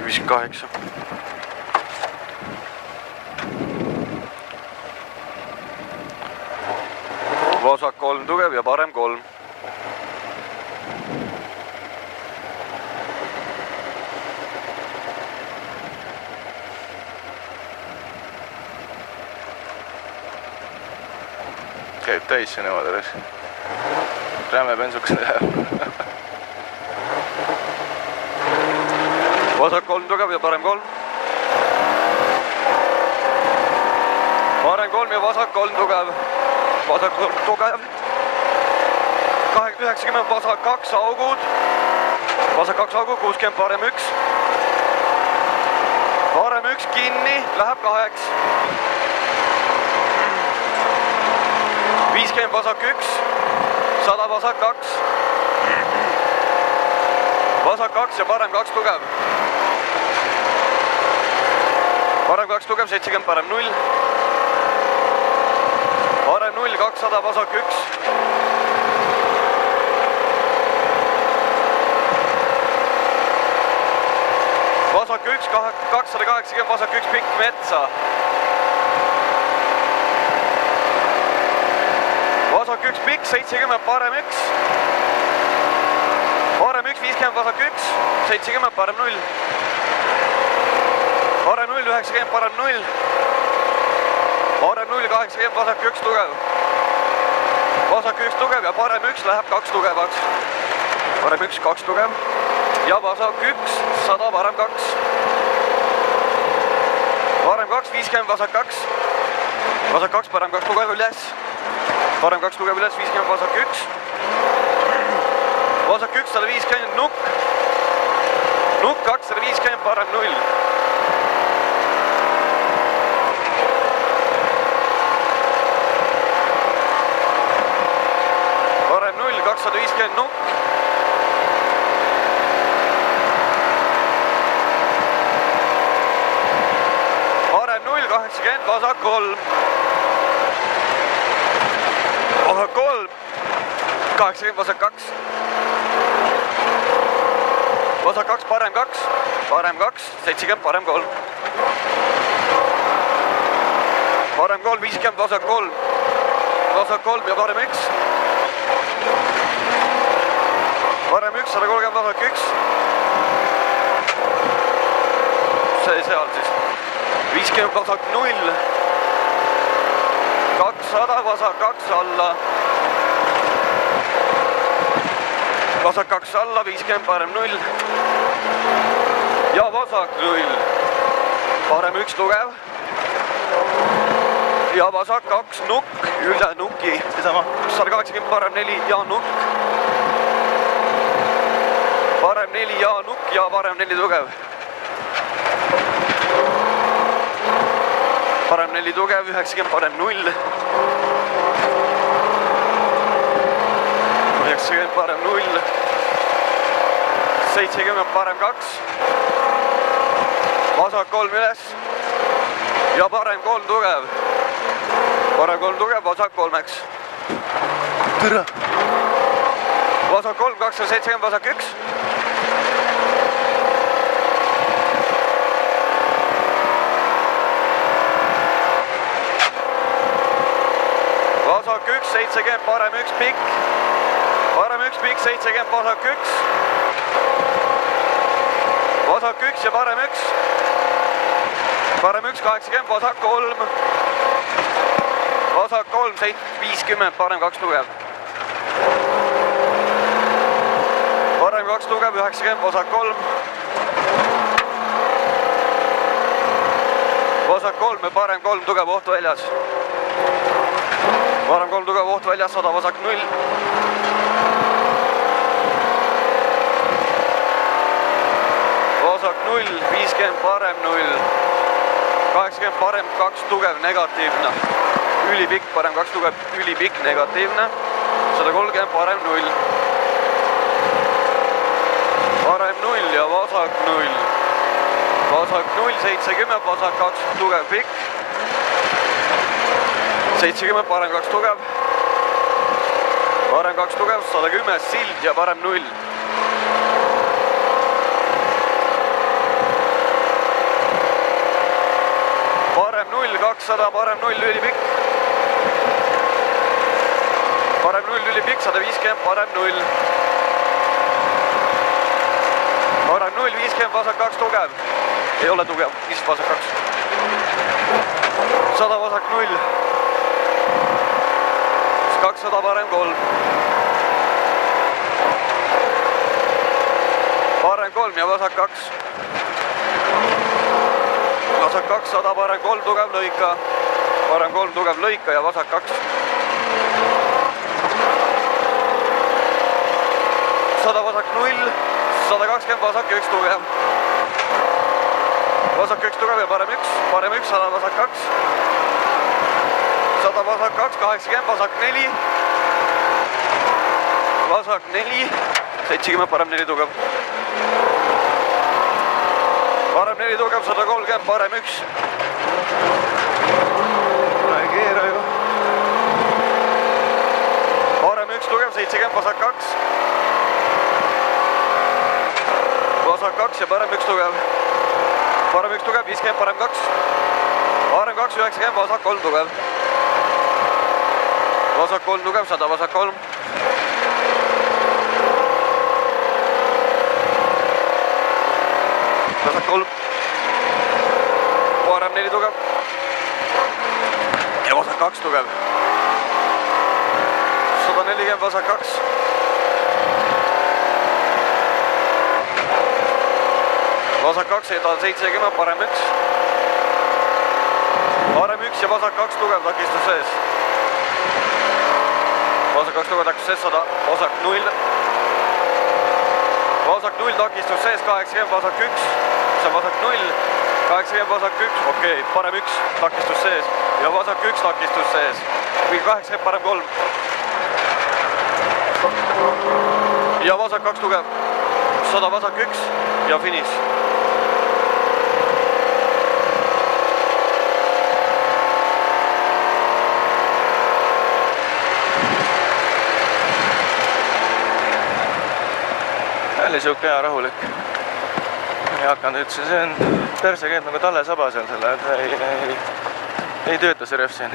58. Vasak 3 tugev ja parem 3. Käib täis see nemad alles. Räme bensuks läheb. Vasak 3 tugev ja parem 3. Parem 3 ja vasak 3 tugev. Vasak 3 tugev. 90 vasak 2 augud. Vasak 2 augud, 60 parem 1. Parem 1 kinni, läheb 8. 50 vasak 1. 100 vasak 2. Vasak 2 ja parem 2 tugev. Parem 2 tugev, 70 parem 0. Parem 0, 200 vasak 1. Vasak 1, 280 vasak 1 pikk metsa. Vasak 1 pikk, 70 parem 1. Parem 1, 50 vasak 1. 70 parem 0. Parem 0, 90 parem 0. Parem 0, 80 vasak 1 tugev. Vasak 1 tugev ja parem 1 läheb 2 tugevaks. Parem 1, 2 tugev. Ja vasak 1, 100 parem 2. Parem 2, 50 vasak 2. Vasak 2, parem 2 tugev üles. Parem 2 tugev üles, 50 vasak 1. Vasak 1, 150 nukk. Nukk 250, parem 0. Parem 0, 250 nukk. Parem 0, 80, vasak 3. Vasak 3. 80, vasak 2. Vasak 2, parem 2. Parem 2, 70, parem 3. Parem 3, 50, vasak 3. Vasak 3 ja parem 1. Parem 1, 130 vasak 1. See seal siis. 50 vasak 0. 200 vasak 2 alla. Vasak 2 alla, 50 parem 0. Ja vasak 0. Parem 1 tugev. Ja vasak 2 nukk, üle nuki. Seesama 180 parem 4 ja nukk. Parem 4 ja nukk ja parem 4 tugev. Parem 4 tugev, 90 parem 0. 90 parem 0. 70 parem 2. Vasak 3 üles. Ja parem 3 tugev. Parem 3 tugev, vasak 3-ks. Tere! Vasak 3, 270, vasak 1. Vasak 1, 70, parem 1 pikk. Parem 1 pikk, 70, vasak 1. Vasak 1 ja parem 1. Parem 1, 80, vasak 3. Vasak 3, 50, parem 2 tugev. Parem 2 tugev, 90, vasak 3. Vasak 3 ja parem 3 tugev, oht väljas. Parem 3 tugev, oht väljas, 100 vasak 0. Vasak 0, 50 parem 0. 80 parem 2 tugev, negatiivne. Ülipikk, parem 2 tugev, ülipikk, negatiivne. 130 parem 0. Parem 0 ja vasak 0. Vasak 0, 70, vasak 2 tugev pikk. 70, parem 2 tugev. Parem 2 tugev, 110, sild ja parem 0. 200, parem 0 ülipikk. Parem 0 ülipikk, 150, parem 0. Parem 0, 50, vasak 2 tugev. Ei ole tugev, 5 vasak 2. 100 vasak 0. 200 parem 3. Parem 3 ja vasak 2. Vasak 200, parem 3 tugev lõika. Parem 3 tugev lõika ja vasak 2. 100 vasak 0. 120 vasak 1 tugev. Vasak 1 tugev ja parem 1. Parem 1, 100 vasak 2. 100 vasak 2, 80 vasak 4. Vasak 4. 70 parem 4 tugev. Parem 4 tugev, 130, parem 1. Ei keera ju. Parem 1 tugev, 70 vasak 2. Vasak 2 ja parem 1 tugev. Parem 1 tugev, 50, parem 2. Parem 2, 90, vasak 3 tugev. Vasak 3 tugev, 100 vasak 3. Vasak 3. Parem 4 tugev. Ja vasak 2 tugev. 140 vasak 2. Vasak 2, 70, parem 1. Parem 1 ja vasak 2 tugev takistus sees. Vasak 2 tugev takistus sees, 100, vasak 0. Vasak 0 takistus sees, 80, vasak 1. See on vasak 0, 80 vasak 1, okei, parem 1 takistus sees ja vasak 1 takistus sees. Või 80 parem 3. Ja vasak 2 tugev. 100 vasak 1 ja finiš. Oli siuke hea rahulik. Ei hakanud üldse, see on perse käib nagu Talle Saba seal selle, et ei tööta see rööf siin.